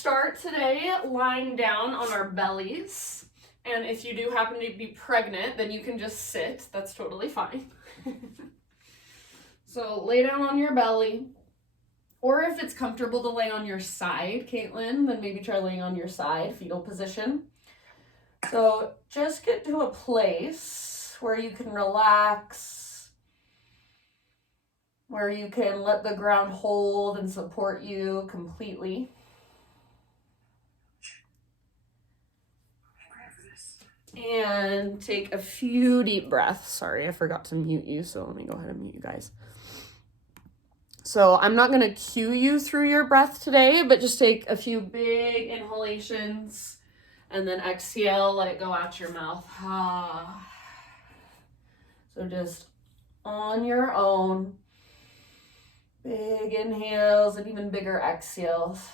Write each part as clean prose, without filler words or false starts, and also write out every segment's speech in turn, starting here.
start today lying down on our bellies. And if you do happen to be pregnant, then you can just sit. That's totally fine. So lay down on your belly. Or if it's comfortable to lay on your side, Caitlin, then maybe try laying on your side, fetal position. So just get to a place where you can relax, where you can let the ground hold and support you completely. And take a few deep breaths. Sorry, I forgot to mute you, so let me go ahead and mute you guys. So I'm not going to cue you through your breath today, but just take a few big inhalations and then exhale, let it go out your mouth. So just on your own, big inhales and even bigger exhales.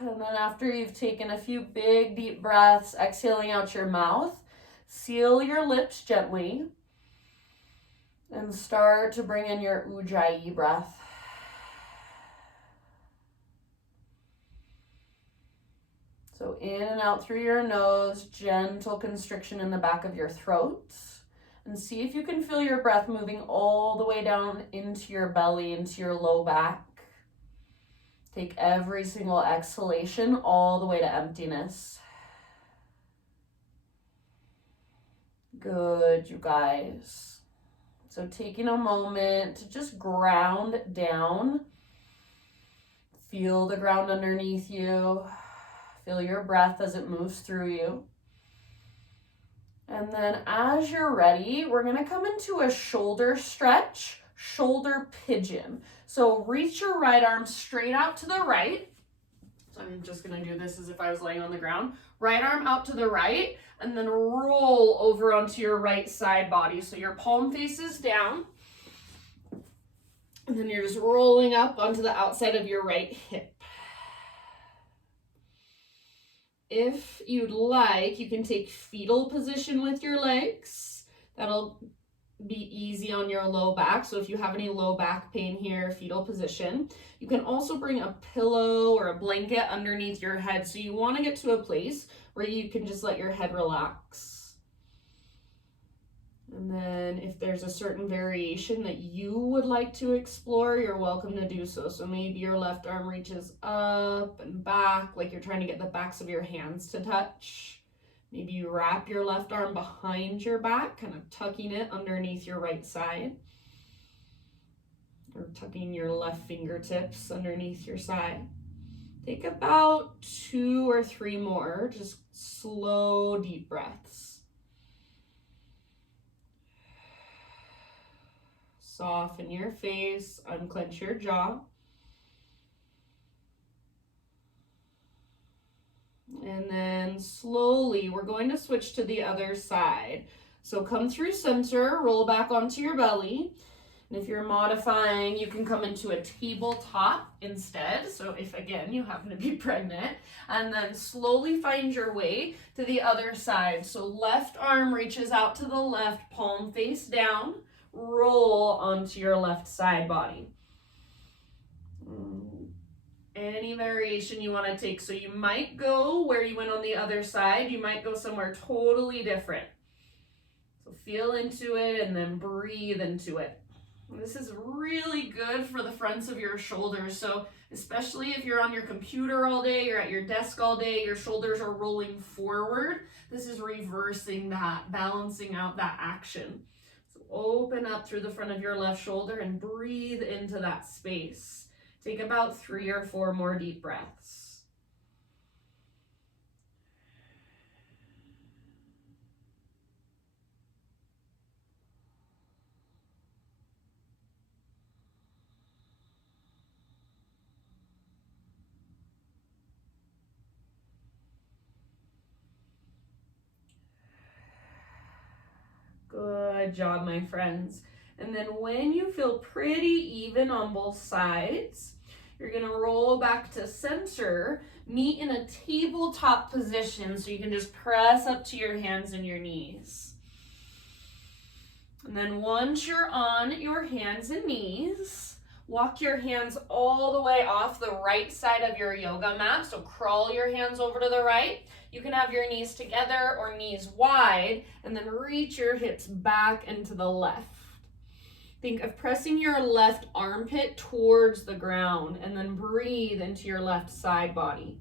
And then after you've taken a few big deep breaths, exhaling out your mouth, seal your lips gently and start to bring in your Ujjayi breath. So in and out through your nose, gentle constriction in the back of your throat. And see if you can feel your breath moving all the way down into your belly, into your low back. Take every single exhalation all the way to emptiness. Good, you guys. So taking a moment to just ground down. Feel the ground underneath you. Feel your breath as it moves through you. And then as you're ready, we're going to come into a shoulder stretch, shoulder pigeon. So reach your right arm straight out to the right. So I'm just going to do this as if I was laying on the ground. Right arm out to the right, and then roll over onto your right side body. So your palm faces down. And then you're just rolling up onto the outside of your right hip. If you'd like, you can take fetal position with your legs. That'll be easy on your low back. So if you have any low back pain here, fetal position. You can also bring a pillow or a blanket underneath your head. So you want to get to a place where you can just let your head relax. And then if there's a certain variation that you would like to explore, you're welcome to do so. So maybe your left arm reaches up and back, like you're trying to get the backs of your hands to touch. Maybe you wrap your left arm behind your back, kind of tucking it underneath your right side. Or tucking your left fingertips underneath your side. Take about 2 or 3 more, just slow, deep breaths. Soften your face, unclench your jaw. And then slowly, we're going to switch to the other side. So come through center, roll back onto your belly. And if you're modifying, you can come into a tabletop instead. So if, again, you happen to be pregnant. And then slowly find your way to the other side. So left arm reaches out to the left, palm face down. Roll onto your left side body. Any variation you want to take. So you might go where you went on the other side. You might go somewhere totally different. So feel into it and then breathe into it. And this is really good for the fronts of your shoulders. So especially if you're on your computer all day, you're at your desk all day, your shoulders are rolling forward. This is reversing that, balancing out that action. Open up through the front of your left shoulder and breathe into that space. Take about 3 or 4 more deep breaths. Good job, my friends. And then when you feel pretty even on both sides, you're going to roll back to center, meet in a tabletop position so you can just press up to your hands and your knees. And then once you're on your hands and knees, walk your hands all the way off the right side of your yoga mat. So crawl your hands over to the right. You can have your knees together or knees wide, and then reach your hips back into the left. Think of pressing your left armpit towards the ground, and then breathe into your left side body.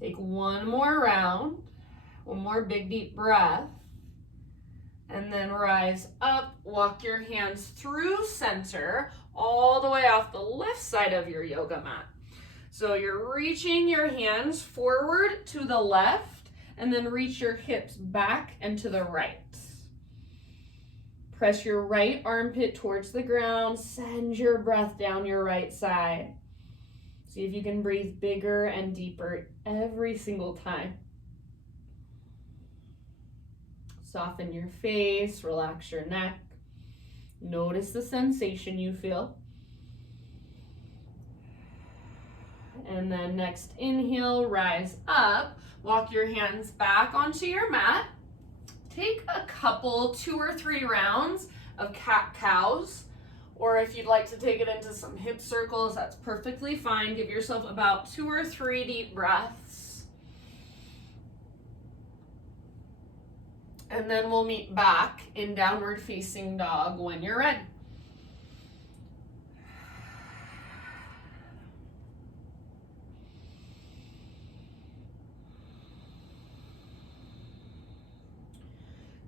Take one more round, one more big deep breath, and then rise up, walk your hands through center, all the way off the left side of your yoga mat. So you're reaching your hands forward to the left, and then reach your hips back and to the right. Press your right armpit towards the ground, send your breath down your right side. See if you can breathe bigger and deeper every single time. Soften your face, relax your neck. Notice the sensation you feel. And then next inhale, rise up. Walk your hands back onto your mat. Take a couple, 2 or 3 rounds of cat-cows. Or if you'd like to take it into some hip circles, that's perfectly fine. Give yourself about 2 or 3 deep breaths. And then we'll meet back in downward facing dog when you're ready.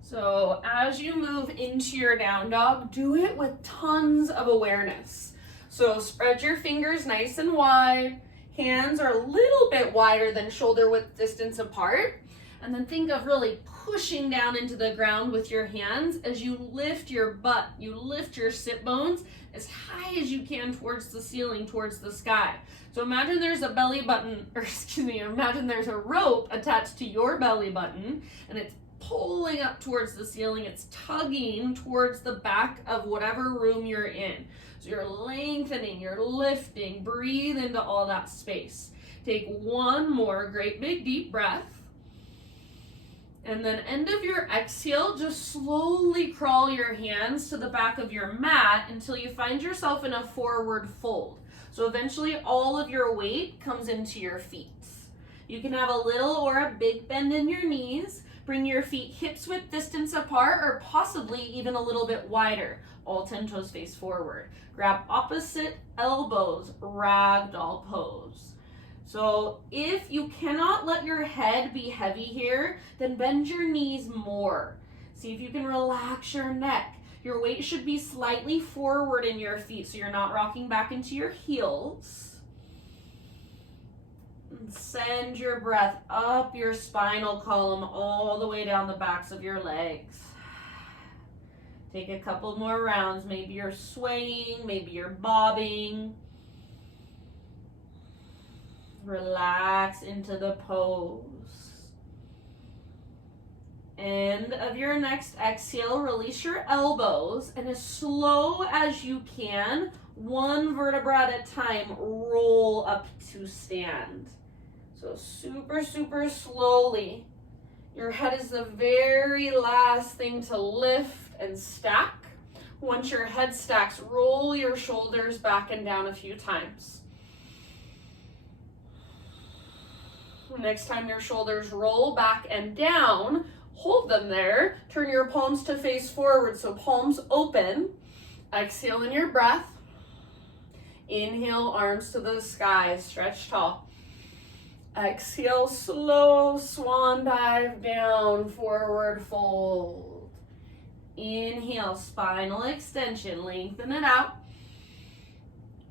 So as you move into your down dog, do it with tons of awareness. So spread your fingers nice and wide. Hands are a little bit wider than shoulder width distance apart. And then think of really pushing down into the ground with your hands as you lift your butt, you lift your sit bones as high as you can towards the ceiling, towards the sky. So imagine there's a belly button, or excuse me, imagine there's a rope attached to your belly button, and it's pulling up towards the ceiling. It's tugging towards the back of whatever room you're in. So you're lengthening, you're lifting, breathe into all that space. Take one more great big deep breath. And then end of your exhale, just slowly crawl your hands to the back of your mat until you find yourself in a forward fold. So eventually all of your weight comes into your feet. You can have a little or a big bend in your knees. Bring your feet hips width distance apart, or possibly even a little bit wider. All 10 toes face forward. Grab opposite elbows, ragdoll pose. So if you cannot let your head be heavy here, then bend your knees more. See if you can relax your neck. Your weight should be slightly forward in your feet so you're not rocking back into your heels. And send your breath up your spinal column all the way down the backs of your legs. Take a couple more rounds. Maybe you're swaying, maybe you're bobbing. Relax into the pose. End of your next exhale, release your elbows, and as slow as you can, one vertebra at a time, roll up to stand. So super, super slowly. Your head is the very last thing to lift and stack. Once your head stacks, roll your shoulders back and down a few times. Next time your shoulders roll back and down, hold them there. Turn your palms to face forward, so palms open. Exhale in your breath. Inhale, arms to the sky, stretch tall. Exhale, slow swan dive down, forward fold. Inhale, spinal extension, lengthen it out.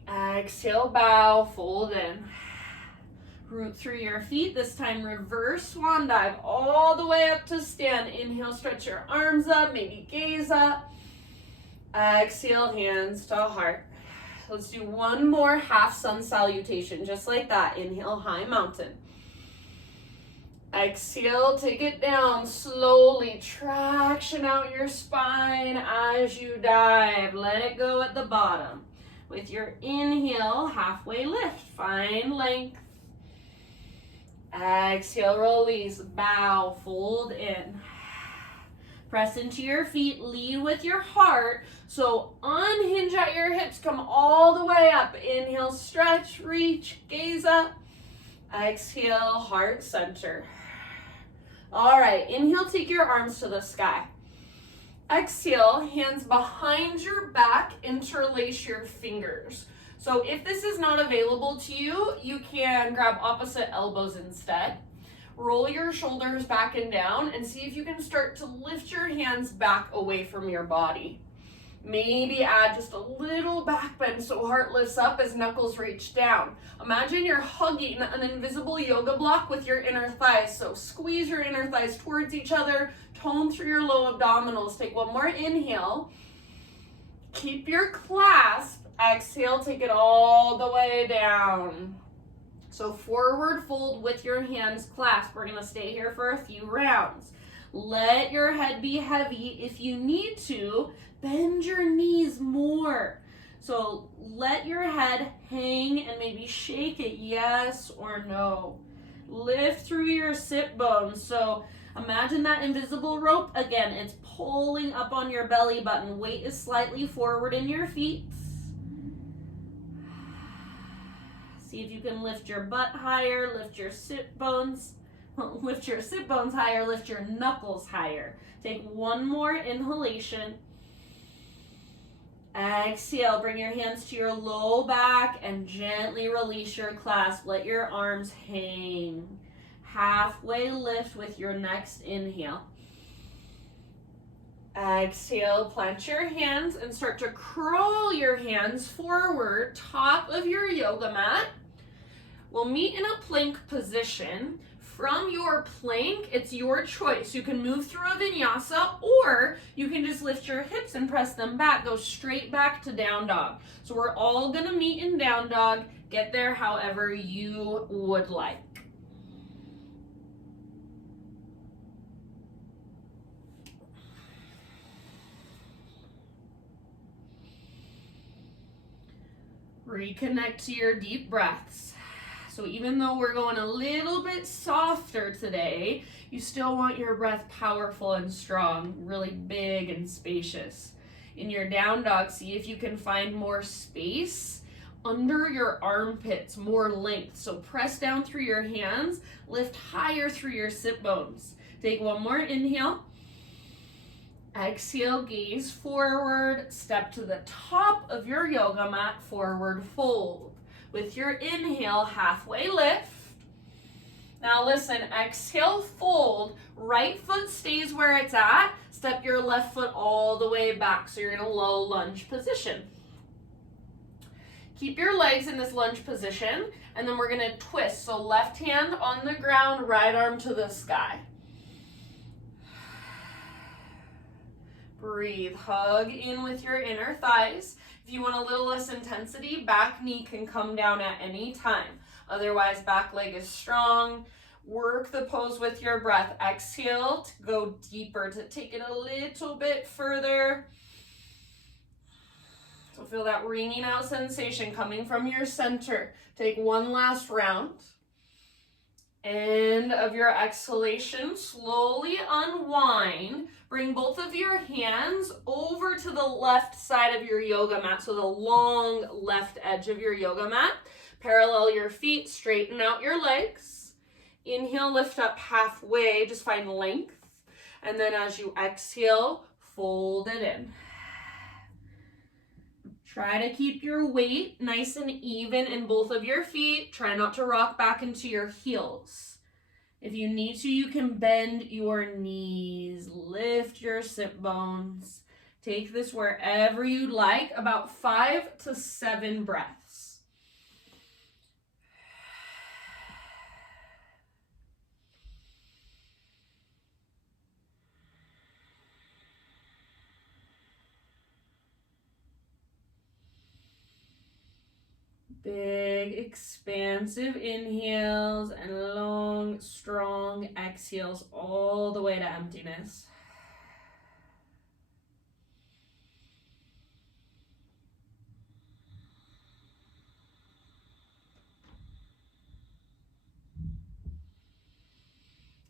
Exhale, bow, fold in. Root through your feet, this time reverse swan dive all the way up to stand. Inhale, stretch your arms up, maybe gaze up. Exhale, hands to heart. Let's do one more half sun salutation, just like that. Inhale, high mountain. Exhale, take it down slowly. Traction out your spine as you dive. Let it go at the bottom. With your inhale, halfway lift. Find length. Exhale, release, bow, fold in. Press into your feet, lead with your heart. So unhinge at your hips, come all the way up. Inhale, stretch, reach, gaze up. Exhale, heart center. All right, inhale, take your arms to the sky. Exhale, hands behind your back, interlace your fingers. So if this is not available to you, you can grab opposite elbows instead. Roll your shoulders back and down and see if you can start to lift your hands back away from your body. Maybe add just a little back bend so heart lifts up as knuckles reach down. Imagine you're hugging an invisible yoga block with your inner thighs. So squeeze your inner thighs towards each other, tone through your low abdominals. Take one more inhale. Keep your clasp. Exhale, take it all the way down. So forward fold with your hands clasped. We're gonna stay here for a few rounds. Let your head be heavy. If you need to, bend your knees more. So let your head hang and maybe shake it yes or no. Lift through your sit bones. So imagine that invisible rope. Again, it's pulling up on your belly button. Weight is slightly forward in your feet. See if you can lift your butt higher, lift your sit bones. Lift your sit bones higher, lift your knuckles higher. Take one more inhalation. Exhale, bring your hands to your low back and gently release your clasp. Let your arms hang. Halfway lift with your next inhale. Exhale, plant your hands and start to crawl your hands forward, top of your yoga mat. We'll meet in a plank position. From your plank, it's your choice. You can move through a vinyasa or you can just lift your hips and press them back. Go straight back to down dog. So we're all gonna meet in down dog. Get there however you would like. Reconnect to your deep breaths. So even though we're going a little bit softer today, you still want your breath powerful and strong, really big and spacious. In your down dog, see if you can find more space under your armpits, more length. So press down through your hands, lift higher through your sit bones. Take one more inhale. Exhale, gaze forward, step to the top of your yoga mat, forward fold. With your inhale, halfway lift. Now listen, exhale, fold, right foot stays where it's at, step your left foot all the way back, so you're in a low lunge position. Keep your legs in this lunge position, and then we're gonna twist, so left hand on the ground, right arm to the sky. Breathe, hug in with your inner thighs. If you want a little less intensity, back knee can come down at any time. Otherwise, back leg is strong. Work the pose with your breath. Exhale to go deeper, to take it a little bit further. So feel that ringing out sensation coming from your center. Take one last round. End of your exhalation, slowly unwind. Bring both of your hands over to the left side of your yoga mat, so the long left edge of your yoga mat. Parallel your feet, straighten out your legs. Inhale, lift up halfway, just find length. And then as you exhale, fold it in. Try to keep your weight nice and even in both of your feet. Try not to rock back into your heels. If you need to, you can bend your knees, lift your sit bones. Take this wherever you'd like, about 5 to 7 breaths. Big, expansive inhales and long, strong exhales all the way to emptiness.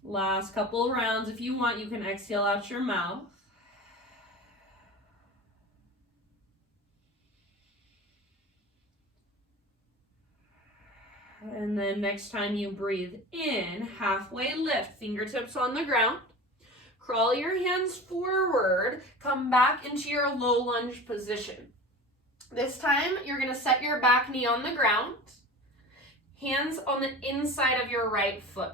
Last couple rounds. If you want, you can exhale out your mouth. And then next time you breathe in, halfway lift, fingertips on the ground. Crawl your hands forward, come back into your low lunge position. This time, you're gonna set your back knee on the ground, hands on the inside of your right foot.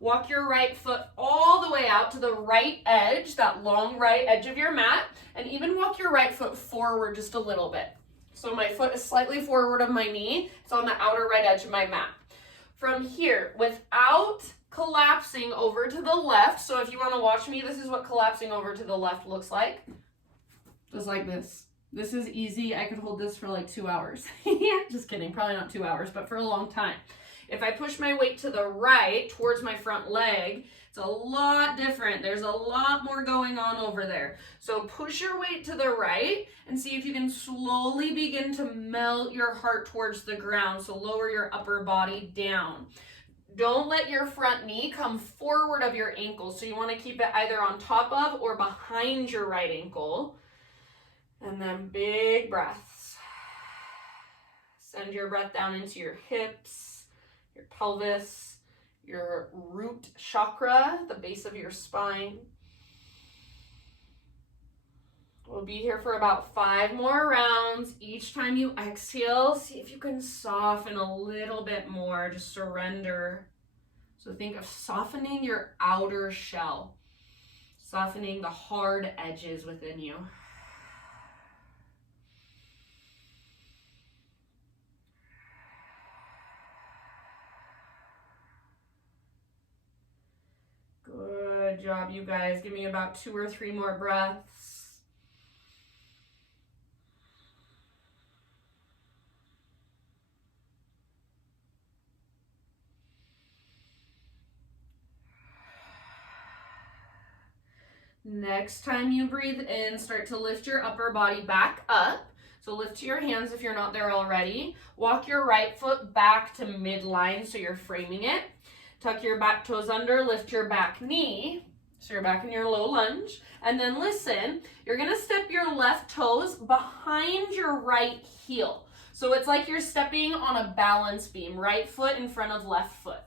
Walk your right foot all the way out to the right edge, that long right edge of your mat, and even walk your right foot forward just a little bit. So my foot is slightly forward of my knee, it's on the outer right edge of my mat. From here, without collapsing over to the left, so if you want to watch me, this is what collapsing over to the left looks like. Just like this. This is easy. I could hold this for like 2 hours. Just kidding, probably not 2 hours, but for a long time. If I push my weight to the right towards my front leg, it's a lot different. There's a lot more going on over there. So push your weight to the right and see if you can slowly begin to melt your heart towards the ground. So lower your upper body down. Don't let your front knee come forward of your ankle. So you want to keep it either on top of or behind your right ankle. And then big breaths. Send your breath down into your hips, your pelvis, your root chakra, the base of your spine. We'll be here for about 5 more rounds. Each time you exhale, see if you can soften a little bit more. Just surrender. So think of softening your outer shell, softening the hard edges within you. Good job, you guys. Give me about 2 or 3 more breaths. Next time you breathe in, start to lift your upper body back up. So lift to your hands if you're not there already. Walk your right foot back to midline so you're framing it. Tuck your back toes under, lift your back knee. So you're back in your low lunge. And then listen, you're gonna step your left toes behind your right heel. So it's like you're stepping on a balance beam, right foot in front of left foot.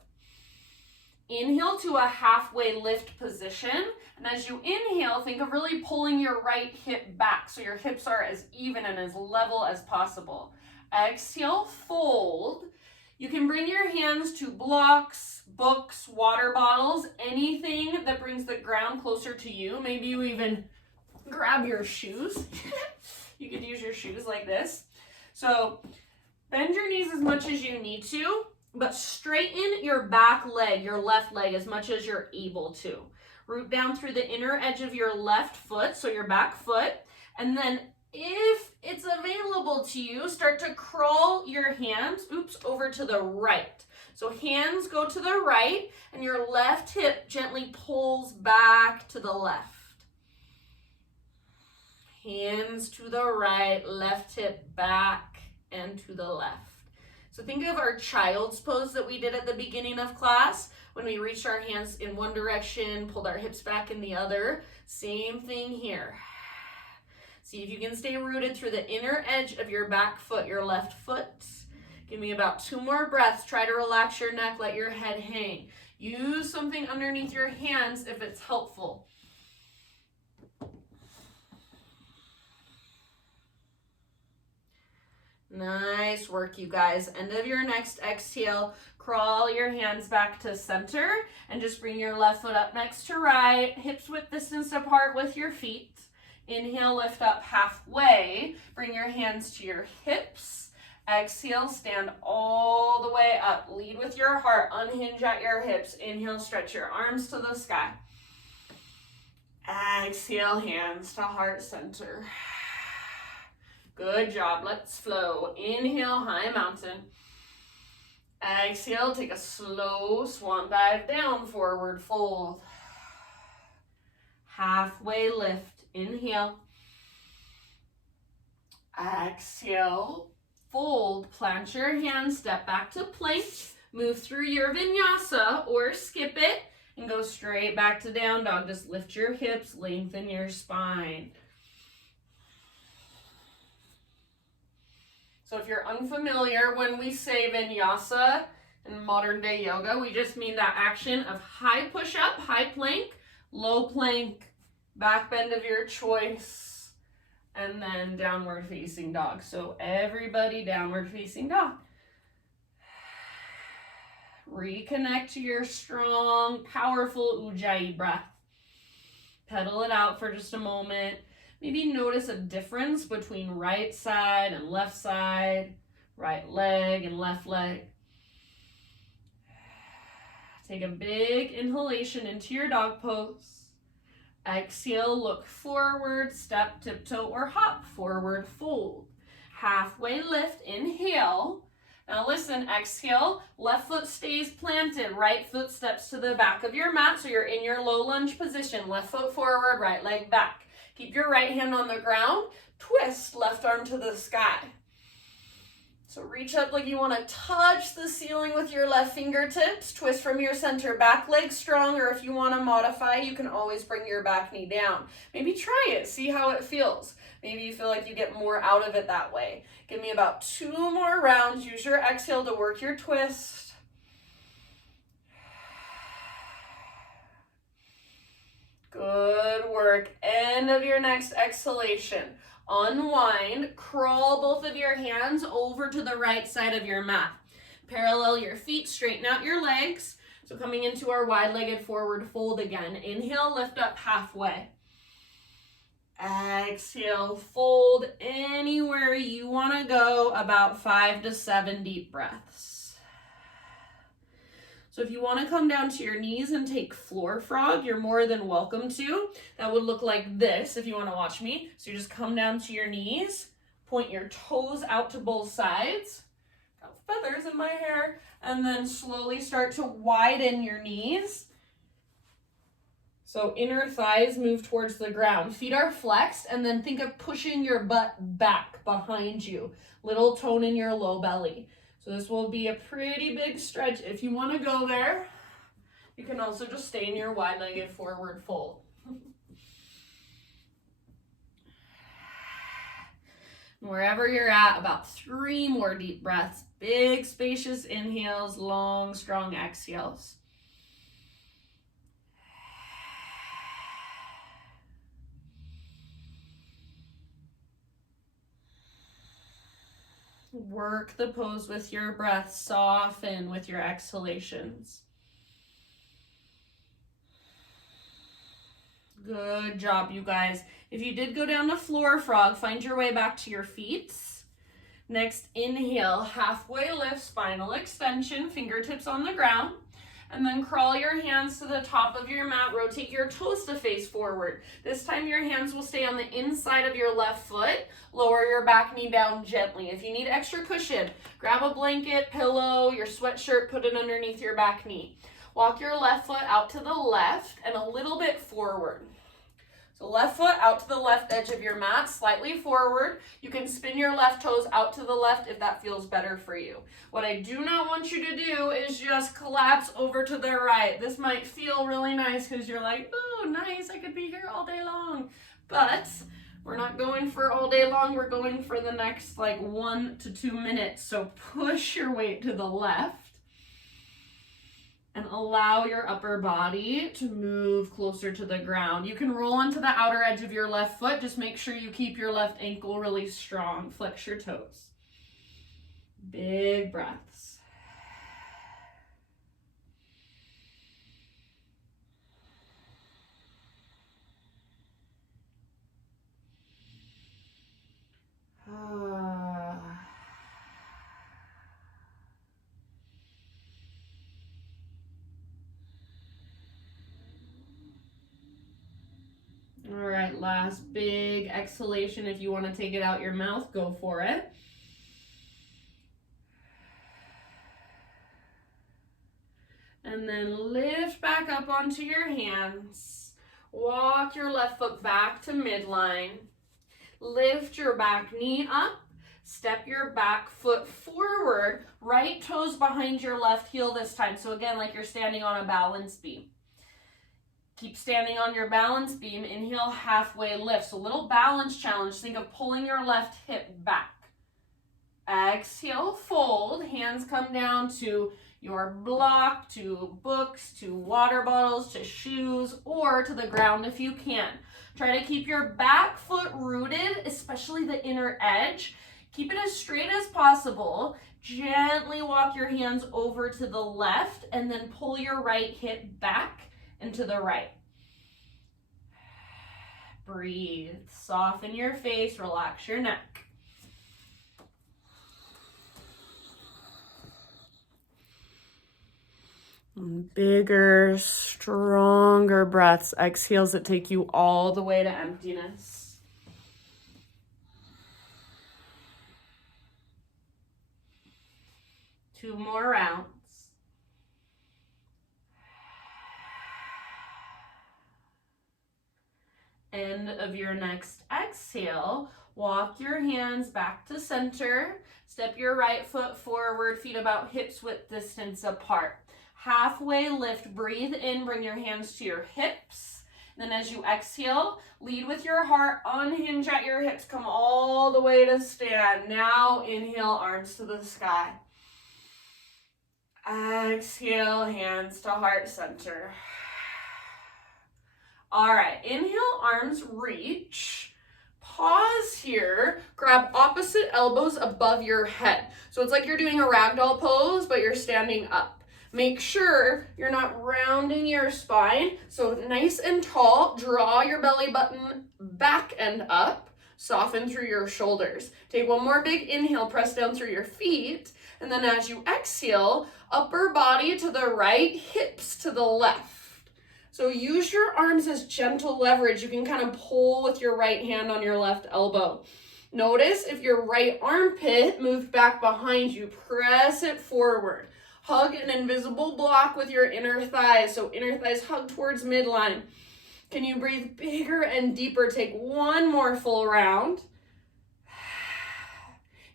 Inhale to a halfway lift position. And as you inhale, think of really pulling your right hip back so your hips are as even and as level as possible. Exhale, fold. You can bring your hands to blocks, books, water bottles, anything that brings the ground closer to you. Maybe you even grab your shoes. You could use your shoes like this. So bend your knees as much as you need to, but straighten your back leg, your left leg, as much as you're able to. Root down through the inner edge of your left foot, so your back foot, and then if it's available to you, start to crawl your hands, over to the right. So hands go to the right, and your left hip gently pulls back to the left. Hands to the right, left hip back and to the left. So think of our child's pose that we did at the beginning of class, when we reached our hands in one direction, pulled our hips back in the other. Same thing here. See if you can stay rooted through the inner edge of your back foot, your left foot. Give me about 2 more breaths. Try to relax your neck, let your head hang. Use something underneath your hands if it's helpful. Nice work, you guys. End of your next exhale, crawl your hands back to center and just bring your left foot up next to right, hips width distance apart with your feet. Inhale, lift up halfway. Bring your hands to your hips. Exhale, stand all the way up. Lead with your heart. Unhinge at your hips. Inhale, stretch your arms to the sky. Exhale, hands to heart center. Good job. Let's flow. Inhale, high mountain. Exhale, take a slow swan dive down, forward fold. Halfway lift. Inhale. Exhale. Fold. Plant your hands. Step back to plank. Move through your vinyasa or skip it. and go straight back to down dog. Just lift your hips, lengthen your spine. So if you're unfamiliar, when we say vinyasa in modern day yoga, we just mean that action of high push-up, high plank, low plank, back bend of your choice, and then downward facing dog. So everybody downward facing dog. Reconnect to your strong, powerful Ujjayi breath. Pedal it out for just a moment. Maybe notice a difference between right side and left side, right leg and left leg. Take a big inhalation into your dog pose. Exhale, look forward, step, tiptoe, or hop, forward fold. Halfway lift, inhale. Now listen, exhale, left foot stays planted, right foot steps to the back of your mat, so you're in your low lunge position. Left foot forward, right leg back. Keep your right hand on the ground, twist, left arm to the sky. So reach up like you want to touch the ceiling with your left fingertips, twist from your center, back leg strong, or if you want to modify, you can always bring your back knee down. Maybe try it, see how it feels. Maybe you feel like you get more out of it that way. Give me about 2 more rounds. Use your exhale to work your twist. Good work. End of your next exhalation. Unwind, crawl both of your hands over to the right side of your mat. Parallel your feet, straighten out your legs. So coming into our wide-legged forward fold again. Inhale, lift up halfway. Exhale, fold anywhere you want to go, about 5 to 7 deep breaths. So if you want to come down to your knees and take floor frog, you're more than welcome to. That would look like this if you want to watch me. So you just come down to your knees, point your toes out to both sides. Got feathers in my hair. And then slowly start to widen your knees. So inner thighs move towards the ground. Feet are flexed, and then think of pushing your butt back behind you. Little tone in your low belly. So this will be a pretty big stretch. If you want to go there, you can also just stay in your wide-legged forward fold. Wherever you're at, about 3 more deep breaths. Big, spacious inhales, long, strong exhales. Work the pose with your breath, soften with your exhalations. Good job, you guys. If you did go down to floor frog, find your way back to your feet. Next, inhale, halfway lift, spinal extension, fingertips on the ground. And then crawl your hands to the top of your mat. Rotate your toes to face forward. This time your hands will stay on the inside of your left foot. Lower your back knee down gently. If you need extra cushion, grab a blanket, pillow, your sweatshirt, put it underneath your back knee. Walk your left foot out to the left and a little bit forward. So left foot out to the left edge of your mat, slightly forward. You can spin your left toes out to the left if that feels better for you. What I do not want you to do is just collapse over to the right. This might feel really nice because you're like, oh, nice, I could be here all day long. But we're not going for all day long. We're going for the next like 1 to 2 minutes. So push your weight to the left. And allow your upper body to move closer to the ground. You can roll onto the outer edge of your left foot. Just make sure you keep your left ankle really strong. Flex your toes. Big breaths. All right, last big exhalation. If you want to take it out your mouth, go for it. And then lift back up onto your hands. Walk your left foot back to midline. Lift your back knee up. Step your back foot forward. Right toes behind your left heel this time. So again, like you're standing on a balance beam. Keep standing on your balance beam. Inhale, halfway lift. So little balance challenge. Think of pulling your left hip back. Exhale, fold. Hands come down to your block, to books, to water bottles, to shoes, or to the ground if you can. Try to keep your back foot rooted, especially the inner edge. Keep it as straight as possible. Gently walk your hands over to the left and then pull your right hip back and to the right. Breathe. Soften your face, relax your neck. Bigger, stronger breaths. Exhales that take you all the way to emptiness. Two more rounds. End of your next exhale, walk your hands back to center. Step your right foot forward, feet about hips width distance apart. Halfway lift, breathe in, bring your hands to your hips. Then as you exhale, lead with your heart, unhinge at your hips, come all the way to stand. Now inhale, arms to the sky. Exhale, hands to heart center. All right, inhale, arms reach. Pause here, grab opposite elbows above your head. So it's like you're doing a ragdoll pose, but you're standing up. Make sure you're not rounding your spine. So nice and tall, draw your belly button back and up, soften through your shoulders. Take one more big inhale, press down through your feet. And then as you exhale, upper body to the right, hips to the left. So use your arms as gentle leverage. You can kind of pull with your right hand on your left elbow. Notice if your right armpit moved back behind you, press it forward. Hug an invisible block with your inner thighs. So inner thighs hug towards midline. Can you breathe bigger and deeper? Take one more full round.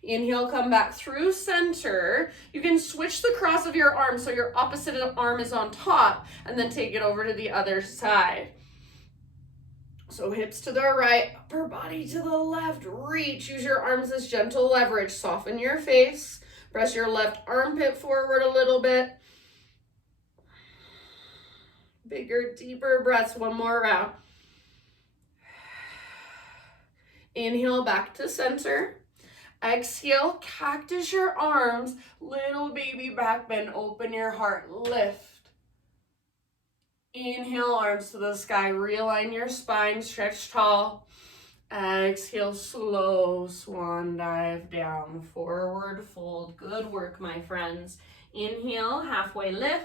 Inhale, come back through center. You can switch the cross of your arm so your opposite arm is on top and then take it over to the other side. So hips to the right, upper body to the left, reach. Use your arms as gentle leverage. Soften your face. Press your left armpit forward a little bit. Bigger, deeper breaths. One more round. Inhale, back to center. Exhale, cactus your arms, little baby back bend, open your heart, lift. Inhale, arms to the sky, realign your spine, stretch tall. Exhale, slow swan dive down, forward fold. Good work, my friends. Inhale, halfway lift.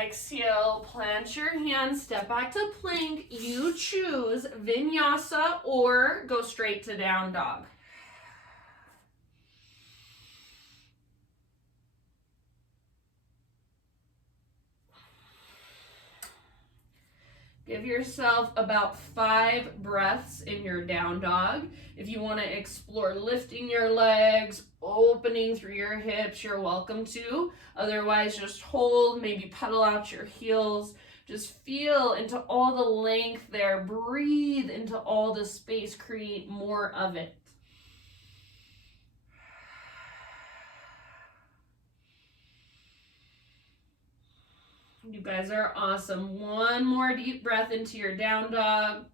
Exhale, plant your hands, step back to plank. You choose vinyasa or go straight to down dog. Give yourself about 5 breaths in your down dog. If you want to explore lifting your legs, opening through your hips, you're welcome to. Otherwise, just hold, maybe pedal out your heels. Just feel into all the length there. Breathe into all the space. Create more of it. You guys are awesome. One more deep breath into your down dog.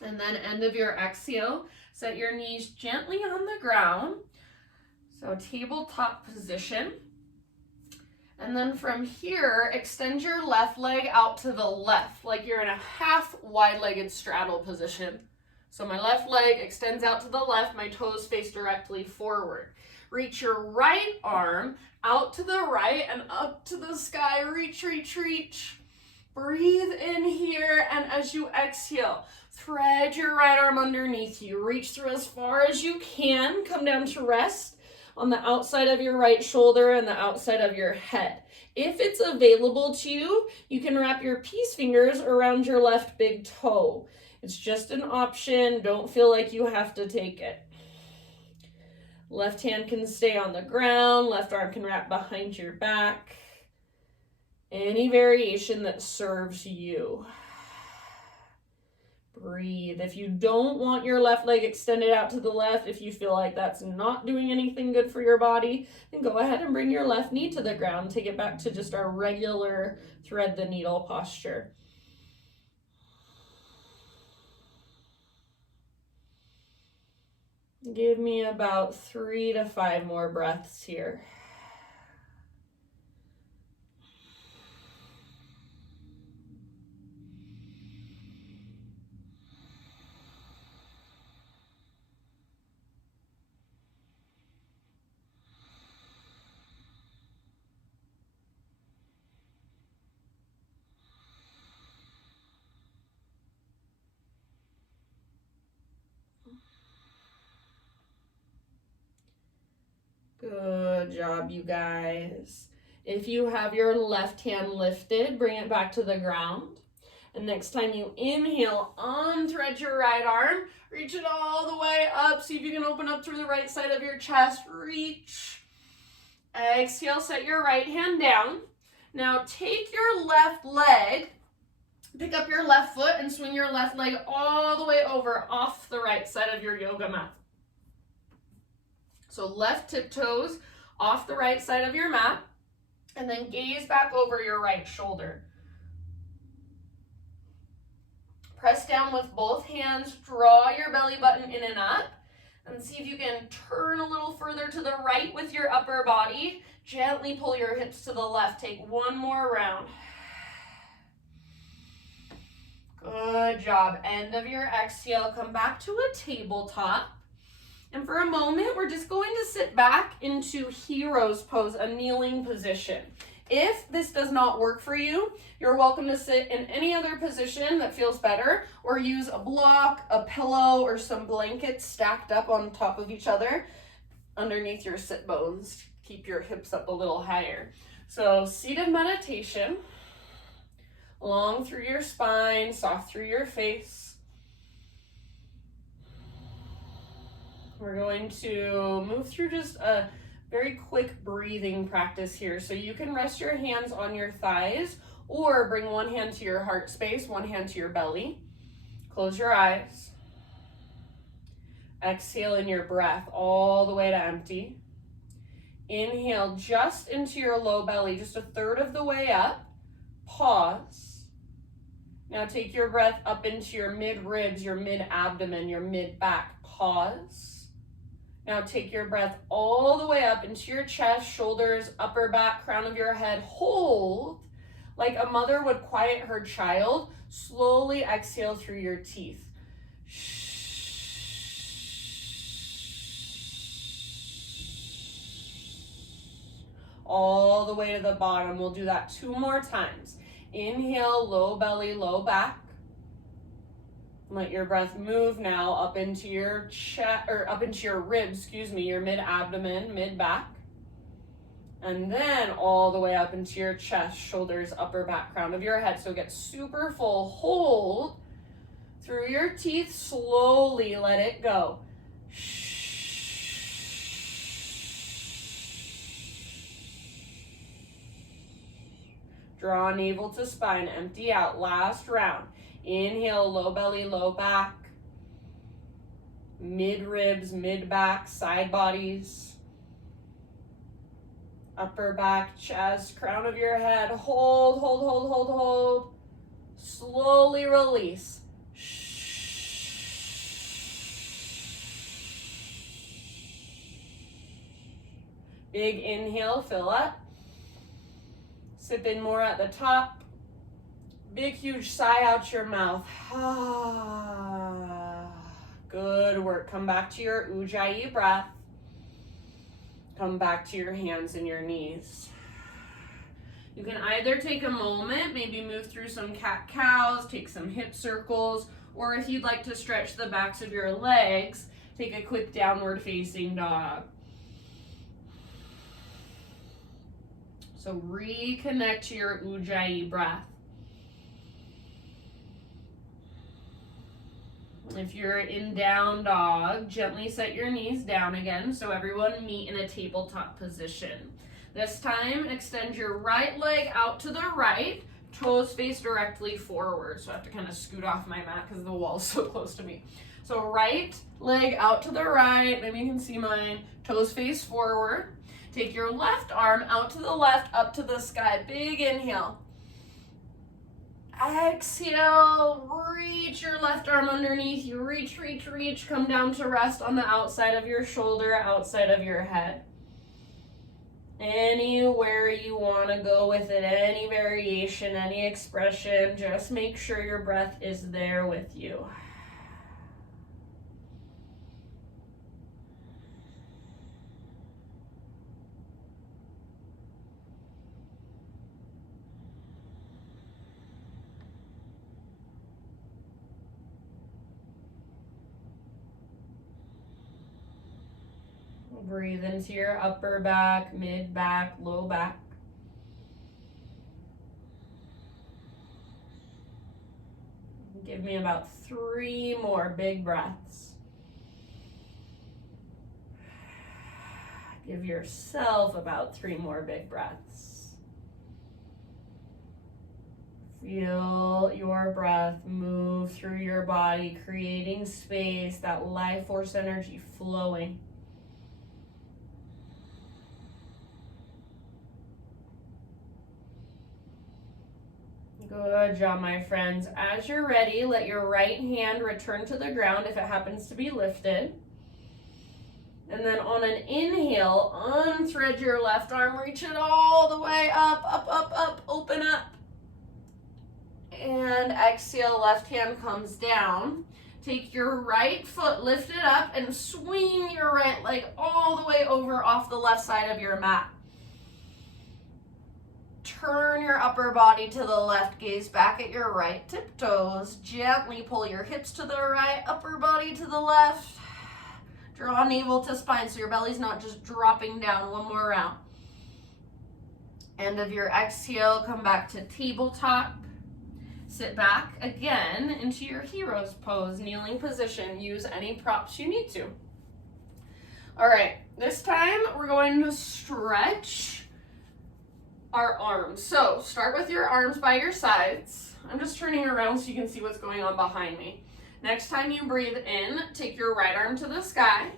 And then end of your exhale, set your knees gently on the ground. So tabletop position. And then from here, extend your left leg out to the left, like you're in a half wide-legged straddle position. So my left leg extends out to the left, my toes face directly forward. Reach your right arm out to the right and up to the sky. Reach, reach, reach. Breathe in here, and as you exhale, thread your right arm underneath you. Reach through as far as you can. Come down to rest on the outside of your right shoulder and the outside of your head. If it's available to you, you can wrap your peace fingers around your left big toe. It's just an option. Don't feel like you have to take it. Left hand can stay on the ground. Left arm can wrap behind your back. Any variation that serves you. Breathe. If you don't want your left leg extended out to the left, if you feel like that's not doing anything good for your body, then go ahead and bring your left knee to the ground. Take it back to just our regular thread the needle posture. Give me about 3 to 5 more breaths here. Good job, you guys. If you have your left hand lifted, bring it back to the ground. And next time you inhale, unthread your right arm, reach it all the way up. See if you can open up through the right side of your chest. Reach. Exhale, set your right hand down. Now take your left leg, pick up your left foot and swing your left leg all the way over off the right side of your yoga mat. So left tiptoes off the right side of your mat, and then gaze back over your right shoulder. Press down with both hands, draw your belly button in and up, and see if you can turn a little further to the right with your upper body. Gently pull your hips to the left. Take one more round. Good job. End of your exhale, come back to a tabletop. And for a moment, we're just going to sit back into hero's pose, a kneeling position. If this does not work for you, you're welcome to sit in any other position that feels better, or use a block, a pillow, or some blankets stacked up on top of each other underneath your sit bones. Keep your hips up a little higher. So seat of meditation, long through your spine, soft through your face. We're going to move through just a very quick breathing practice here. So you can rest your hands on your thighs or bring one hand to your heart space, one hand to your belly. Close your eyes. Exhale in your breath all the way to empty. Inhale just into your low belly, just a third of the way up. Pause. Now take your breath up into your mid-ribs, your mid-abdomen, your mid-back. Pause. Now take your breath all the way up into your chest, shoulders, upper back, crown of your head. Hold like a mother would quiet her child. Slowly exhale through your teeth. All the way to the bottom. We'll do that 2 more times. Inhale, low belly, low back. Let your breath move now up into your chest, or up into your ribs, your mid-abdomen, mid-back. And then all the way up into your chest, shoulders, upper back, crown of your head. So get super full. Hold through your teeth. Slowly let it go. Draw navel to spine. Empty out. Last round. Inhale, low belly, low back, mid ribs, mid back, side bodies, upper back, chest, crown of your head. Hold, hold, hold, hold, hold. Slowly release. Big inhale, fill up. Sip in more at the top. Big, huge sigh out your mouth. Good work. Come back to your Ujjayi breath. Come back to your hands and your knees. You can either take a moment, maybe move through some cat-cows, take some hip circles, or if you'd like to stretch the backs of your legs, take a quick downward facing dog. So reconnect to your Ujjayi breath. If you're in down dog, gently set your knees down again so everyone meet in a tabletop position. This time, extend your right leg out to the right, toes face directly forward. So I have to kind of scoot off my mat because the wall is so close to me. So right leg out to the right, maybe you can see mine, toes face forward. Take your left arm out to the left, up to the sky, big inhale. Exhale, reach your left arm underneath you, reach, reach, reach, come down to rest on the outside of your shoulder, outside of your head. Anywhere you want to go with it, any variation, any expression, just make sure your breath is there with you. Breathe into your upper back, mid back, low back. Give me about 3 more big breaths. Give yourself about 3 more big breaths. Feel your breath move through your body, creating space, that life force energy flowing. Good job, my friends. As you're ready, let your right hand return to the ground if it happens to be lifted. And then on an inhale, unthread your left arm, reach it all the way up, up, up, up, open up. And exhale, left hand comes down. Take your right foot, lift it up, and swing your right leg all the way over off the left side of your mat. Turn your upper body to the left, gaze back at your right, tiptoes. Gently pull your hips to the right, upper body to the left. Draw navel to spine so your belly's not just dropping down. One more round. End of your exhale, come back to tabletop. Sit back again into your hero's pose, kneeling position. Use any props you need to. All right, this time we're going to stretch our arms. So start with your arms by your sides. I'm just turning around so you can see what's going on behind me. Next time you breathe in, take your right arm to the sky,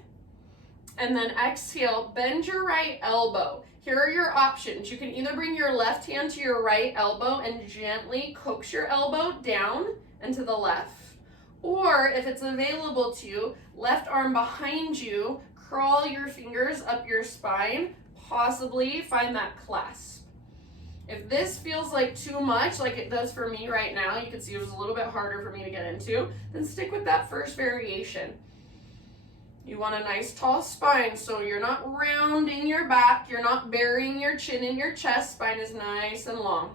and then exhale, bend your right elbow. Here are your options. You can either bring your left hand to your right elbow and gently coax your elbow down and to the left. Or if it's available to you, left arm behind you, crawl your fingers up your spine, possibly find that clasp. If this feels like too much, like it does for me right now, you can see it was a little bit harder for me to get into, then stick with that first variation. You want a nice tall spine, so you're not rounding your back, you're not burying your chin in your chest, spine is nice and long.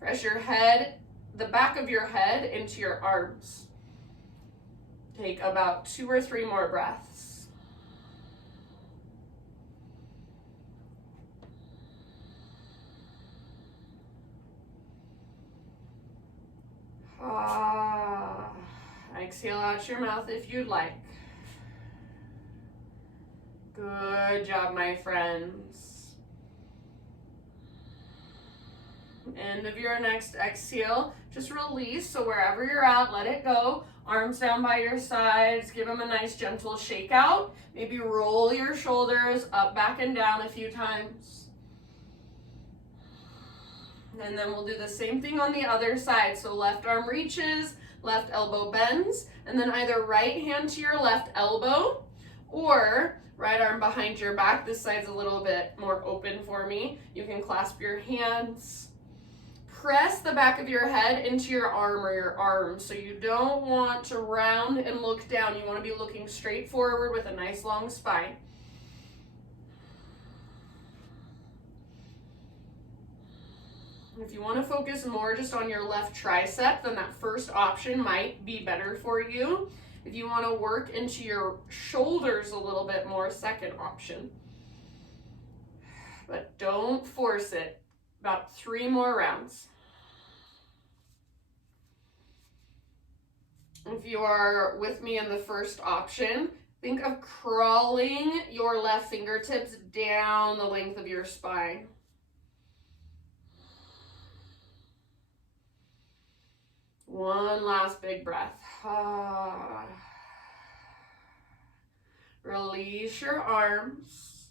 Press your head, the back of your head into your arms. Take about 2 or 3 more breaths. Exhale out your mouth if you'd like. Good job, my friends. End of your next exhale, just release. So wherever you're at, let it go. Arms down by your sides. Give them a nice gentle shake out. Maybe roll your shoulders up, back, and down a few times. And then we'll do the same thing on the other side. So left arm reaches, left elbow bends, and then either right hand to your left elbow or right arm behind your back. This side's a little bit more open for me. You can clasp your hands. Press the back of your head into your arm or your arms. So you don't want to round and look down. You want to be looking straight forward with a nice long spine. If you want to focus more just on your left tricep, then that first option might be better for you. If you want to work into your shoulders a little bit more, second option. But don't force it. About 3 more rounds. If you are with me in the first option, Think of crawling your left fingertips down the length of your spine. One last big breath. Release your arms.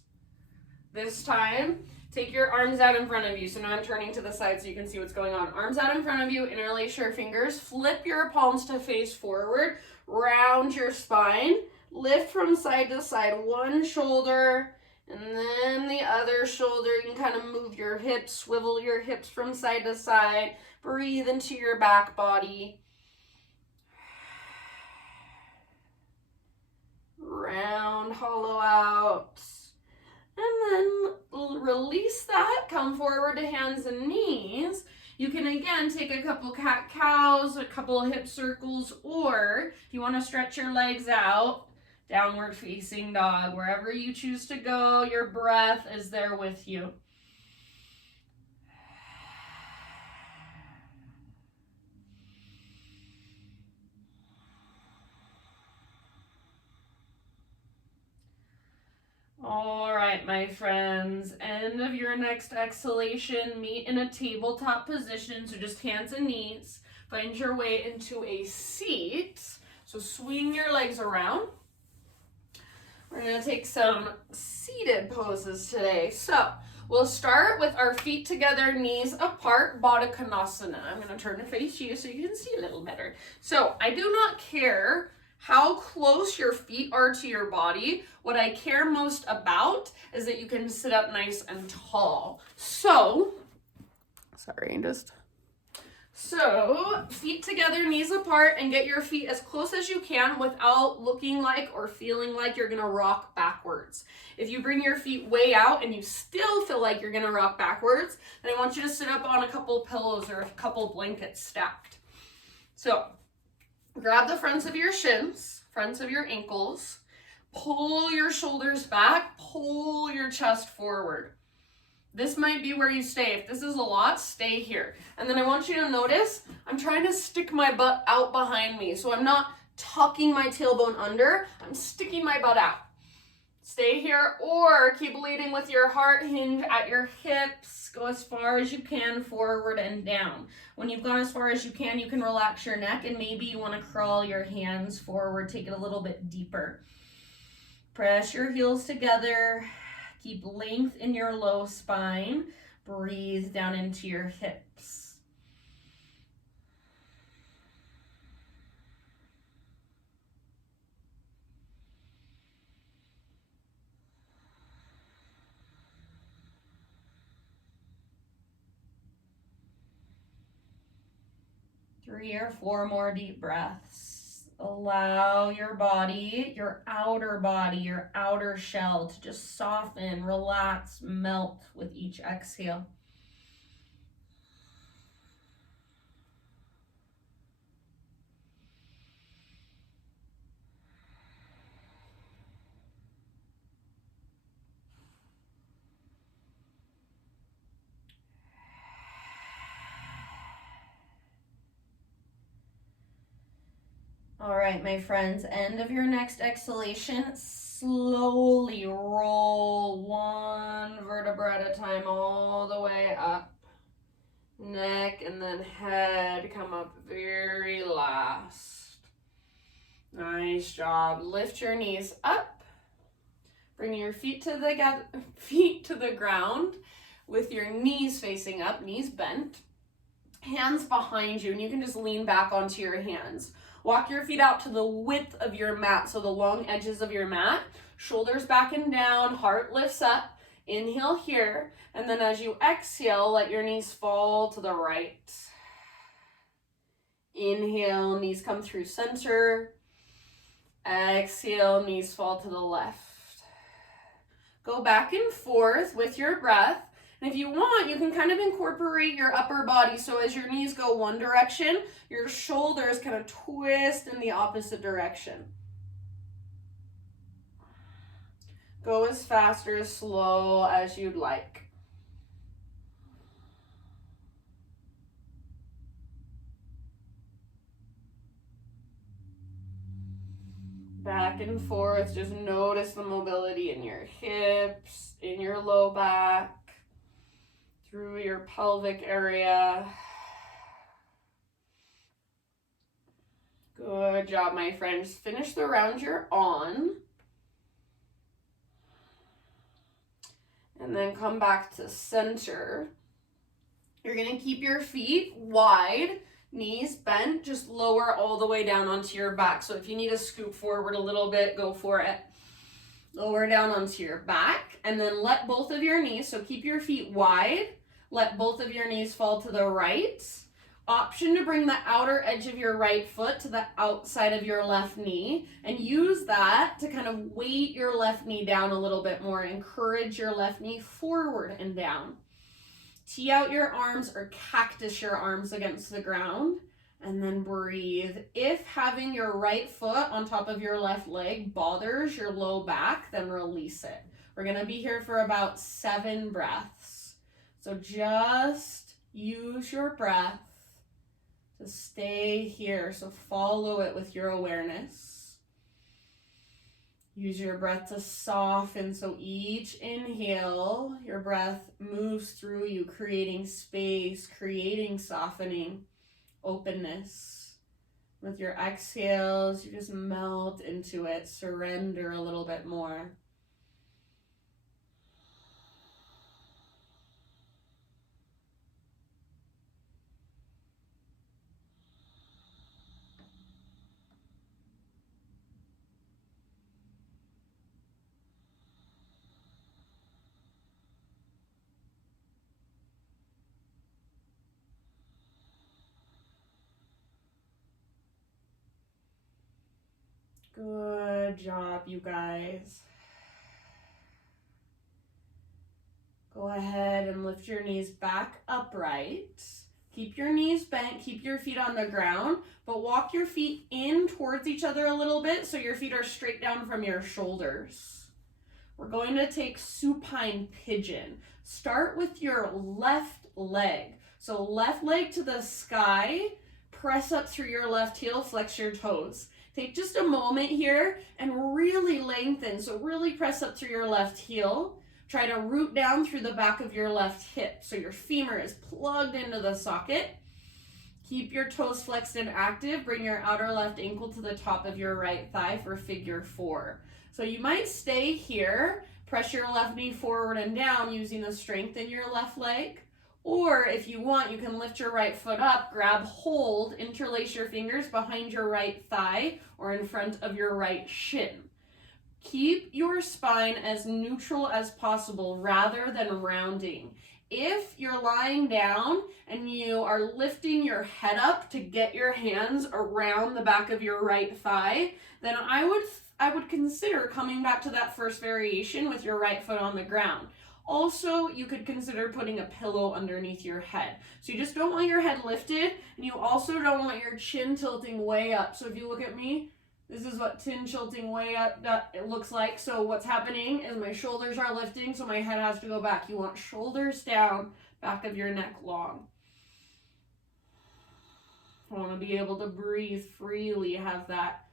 This time, take your arms out in front of you. So now I'm turning to the side so you can see what's going on. Arms out in front of you, interlace your fingers, flip your palms to face forward, round your spine, lift from side to side, one shoulder, and then the other shoulder. You can kind of move your hips, swivel your hips from side to side, breathe into your back body. Round, hollow out. And then release that, come forward to hands and knees. You can again take a couple cat-cows, a couple hip circles, or if you want to stretch your legs out, downward facing dog. Wherever you choose to go, your breath is there with you. All right, my friends, end of your next exhalation, meet in a tabletop position, so just hands and knees. Find your way into a seat. So swing your legs around. We're gonna take some seated poses today. So we'll start with our feet together, knees apart, Baddha Konasana. I'm gonna turn to face you so you can see a little better. So I do not care how close your feet are to your body. What I care most about is that you can sit up nice and tall. So feet together, knees apart, and get your feet as close as you can without looking like or feeling like you're gonna rock backwards. If you bring your feet way out and you still feel like you're gonna rock backwards, then I want you to sit up on a couple pillows or a couple blankets stacked. So grab the fronts of your shins, fronts of your ankles, pull your shoulders back, pull your chest forward. This might be where you stay. If this is a lot, stay here. And then I want you to notice, I'm trying to stick my butt out behind me. So I'm not tucking my tailbone under, I'm sticking my butt out. Stay here or keep leading with your heart, hinge at your hips, go as far as you can forward and down. When you've gone as far as you can relax your neck and maybe you want to crawl your hands forward, take it a little bit deeper. Press your heels together, keep length in your low spine, breathe down into your hips. Three or four more deep breaths. Allow your body, your outer shell to just soften, relax, melt with each exhale. All right, my friends, end of your next exhalation, slowly roll one vertebra at a time all the way up. Neck and then head come up very last. Nice job. Lift your knees up. Bring your feet to the ground with your knees facing up, knees bent. Hands behind you, and you can just lean back onto your hands. Walk your feet out to the width of your mat, so the long edges of your mat. Shoulders back and down, heart lifts up. Inhale here, and then as you exhale, let your knees fall to the right. Inhale, knees come through center. Exhale, knees fall to the left. Go back and forth with your breath. And if you want, you can kind of incorporate your upper body. So as your knees go one direction, your shoulders kind of twist in the opposite direction. Go as fast or as slow as you'd like. Back and forth, just notice the mobility in your hips, in your low back, through your pelvic area. Good job, my friends. Finish the round you're on. And then come back to center. You're going to keep your feet wide, knees bent, just lower all the way down onto your back. So if you need to scoop forward a little bit, go for it. Lower down onto your back, and then let both of your knees, so keep your feet wide, let both of your knees fall to the right. Option to bring the outer edge of your right foot to the outside of your left knee, and use that to kind of weight your left knee down a little bit more. Encourage your left knee forward and down. Tee out your arms or cactus your arms against the ground, and then breathe. If having your right foot on top of your left leg bothers your low back, then release it. We're gonna be here for about 7 breaths. So just use your breath to stay here. So follow it with your awareness. Use your breath to soften. So each inhale, your breath moves through you, creating space, creating softening, openness. With your exhales, you just melt into it, surrender a little bit more. Good job, you guys. Go ahead and lift your knees back upright. Keep your knees bent, keep your feet on the ground, but walk your feet in towards each other a little bit so your feet are straight down from your shoulders. We're going to take supine pigeon. Start with your left leg. So left leg to the sky, press up through your left heel, flex your toes. Take just a moment here and really lengthen. So really press up through your left heel. Try to root down through the back of your left hip. So your femur is plugged into the socket. Keep your toes flexed and active. Bring your outer left ankle to the top of your right thigh for figure 4. So you might stay here, press your left knee forward and down using the strength in your left leg. Or if you want, you can lift your right foot up, grab hold, interlace your fingers behind your right thigh or in front of your right shin. Keep your spine as neutral as possible rather than rounding. If you're lying down and you are lifting your head up to get your hands around the back of your right thigh, then I would consider coming back to that first variation with your right foot on the ground. Also, you could consider putting a pillow underneath your head. So you just don't want your head lifted, and you also don't want your chin tilting way up. So if you look at me, this is what chin tilting way up it looks like. So what's happening is my shoulders are lifting, so my head has to go back. You want shoulders down, back of your neck long. I want to be able to breathe freely, have that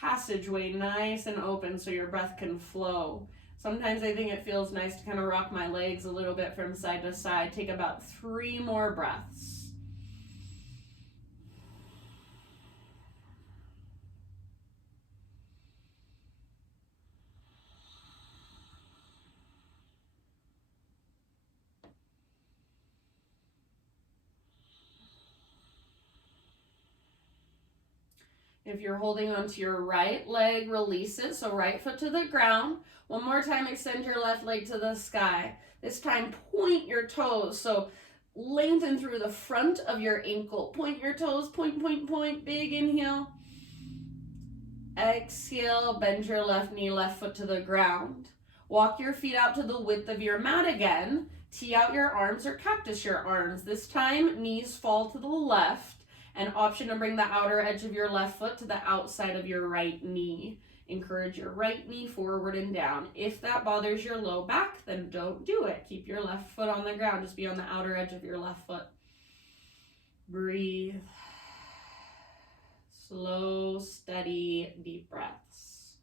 passageway nice and open so your breath can flow. Sometimes I think it feels nice to kind of rock my legs a little bit from side to side. Take about 3 more breaths. If you're holding onto your right leg, release it. So right foot to the ground. One more time, extend your left leg to the sky. This time, point your toes. So lengthen through the front of your ankle. Point your toes, point, point, point. Big inhale. Exhale, bend your left knee, left foot to the ground. Walk your feet out to the width of your mat again. Tee out your arms or cactus your arms. This time, knees fall to the left. An option to bring the outer edge of your left foot to the outside of your right knee. Encourage your right knee forward and down. If that bothers your low back, then don't do it. Keep your left foot on the ground. Just be on the outer edge of your left foot. Breathe. Slow, steady, deep breaths.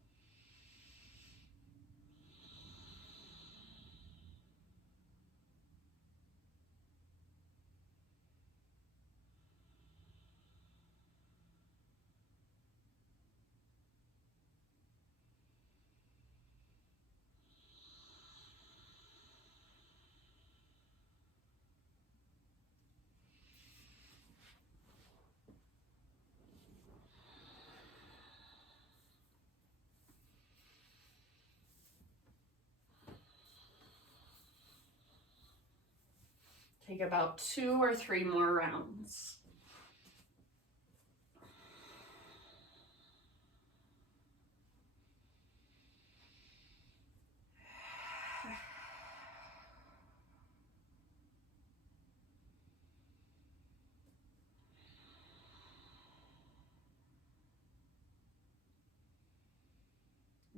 Take about 2 or 3 more rounds.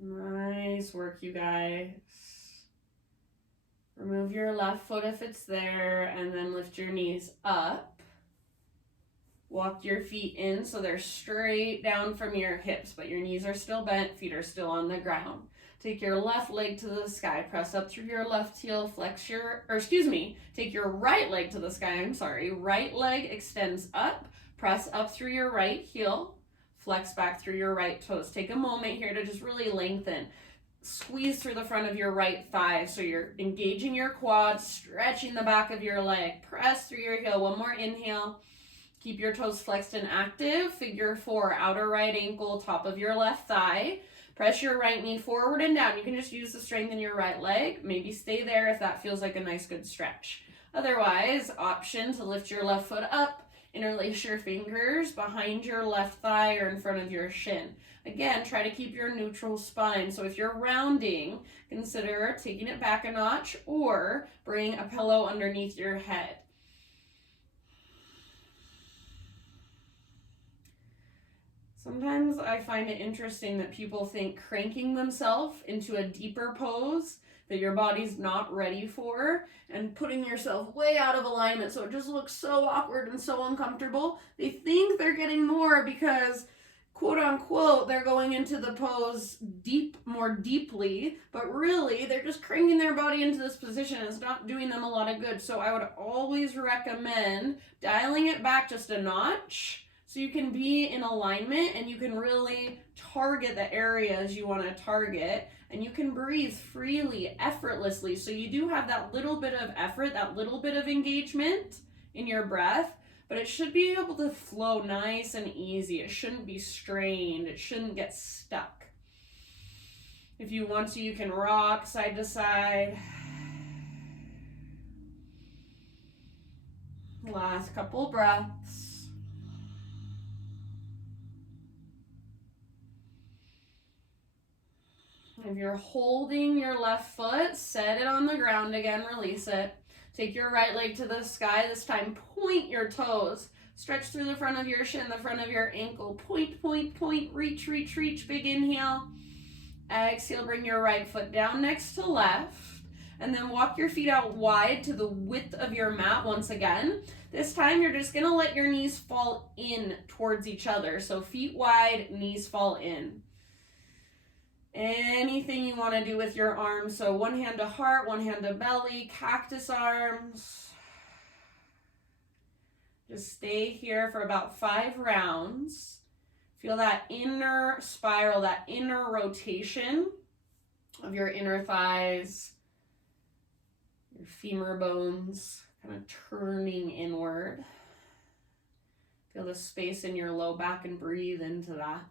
Nice work, you guys. Remove your left foot if it's there, and then lift your knees up. Walk your feet in so they're straight down from your hips, but your knees are still bent, feet are still on the ground. Take your left leg to the sky, press up through your left heel, take your right leg to the sky, right leg extends up, press up through your right heel, flex back through your right toes. Take a moment here to just really lengthen. Squeeze through the front of your right thigh so you're engaging your quads, stretching the back of your leg. Press through your heel. One more inhale. Keep your toes flexed and active. Figure 4, outer right ankle, top of your left thigh. Press your right knee forward and down. You can just use the strength in your right leg. Maybe stay there if that feels like a nice good stretch. Otherwise, option to lift your left foot up. Interlace your fingers behind your left thigh or in front of your shin. Again, try to keep your neutral spine. So if you're rounding, consider taking it back a notch or bring a pillow underneath your head. Sometimes I find it interesting that people think cranking themselves into a deeper pose that your body's not ready for and putting yourself way out of alignment so it just looks so awkward and so uncomfortable. They think they're getting more because, quote unquote, they're going into the pose more deeply, but really they're just cranking their body into this position and it's not doing them a lot of good. So I would always recommend dialing it back just a notch so you can be in alignment and you can really target the areas you want to target, and you can breathe freely, effortlessly. So you do have that little bit of effort, that little bit of engagement in your breath, but it should be able to flow nice and easy. It shouldn't be strained. It shouldn't get stuck. If you want to, you can rock side to side. Last couple breaths. If you're holding your left foot, set it on the ground again, release it. Take your right leg to the sky. This time, point your toes. Stretch through the front of your shin, the front of your ankle. Point, point, point. Reach, reach, reach. Big inhale. Exhale, bring your right foot down next to left. And then walk your feet out wide to the width of your mat once again. This time, you're just going to let your knees fall in towards each other. So feet wide, knees fall in. Anything you want to do with your arms. So one hand to heart, one hand to belly, cactus arms. Just stay here for about 5 rounds. Feel that inner spiral, that inner rotation of your inner thighs, your femur bones kind of turning inward. Feel the space in your low back and breathe into that.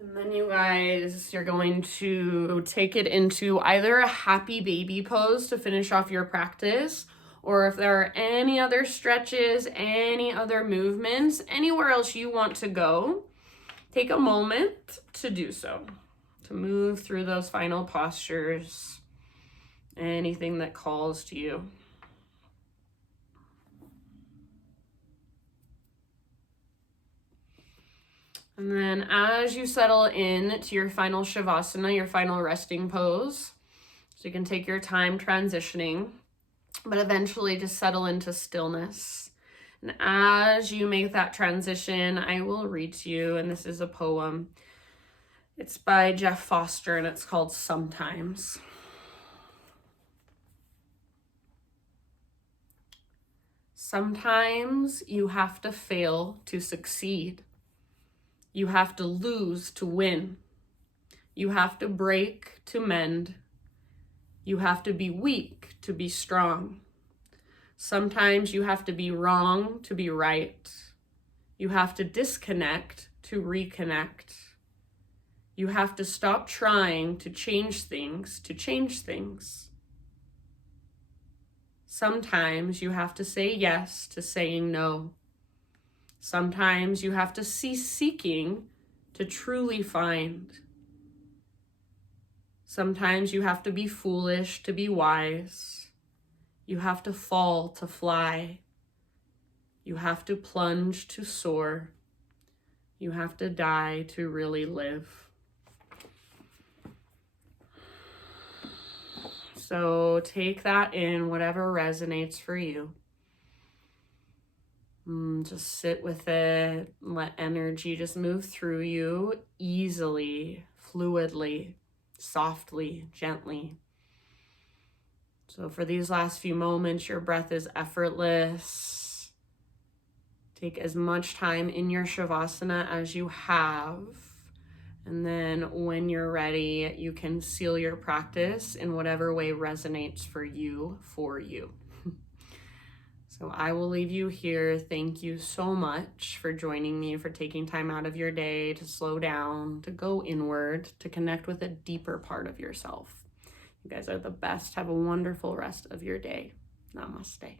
And then you guys, you're going to take it into either a happy baby pose to finish off your practice, or if there are any other stretches, any other movements, anywhere else you want to go, take a moment to do so, to move through those final postures, anything that calls to you. And then as you settle in to your final Shavasana, your final resting pose, so you can take your time transitioning, but eventually just settle into stillness. And as you make that transition, I will read to you, and this is a poem. It's by Jeff Foster, and it's called Sometimes. Sometimes you have to fail to succeed. You have to lose to win. You have to break to mend. You have to be weak to be strong. Sometimes you have to be wrong to be right. You have to disconnect to reconnect. You have to stop trying to change things to change things. Sometimes you have to say yes to saying no. Sometimes you have to cease seeking to truly find. Sometimes you have to be foolish to be wise. You have to fall to fly. You have to plunge to soar. You have to die to really live. So take that in, whatever resonates for you. Just sit with it, let energy just move through you easily, fluidly, softly, gently. So for these last few moments, your breath is effortless. Take as much time in your Shavasana as you have. And then when you're ready, you can seal your practice in whatever way resonates for you. So I will leave you here. Thank you so much for joining me, for taking time out of your day to slow down, to go inward, to connect with a deeper part of yourself. You guys are the best. Have a wonderful rest of your day. Namaste.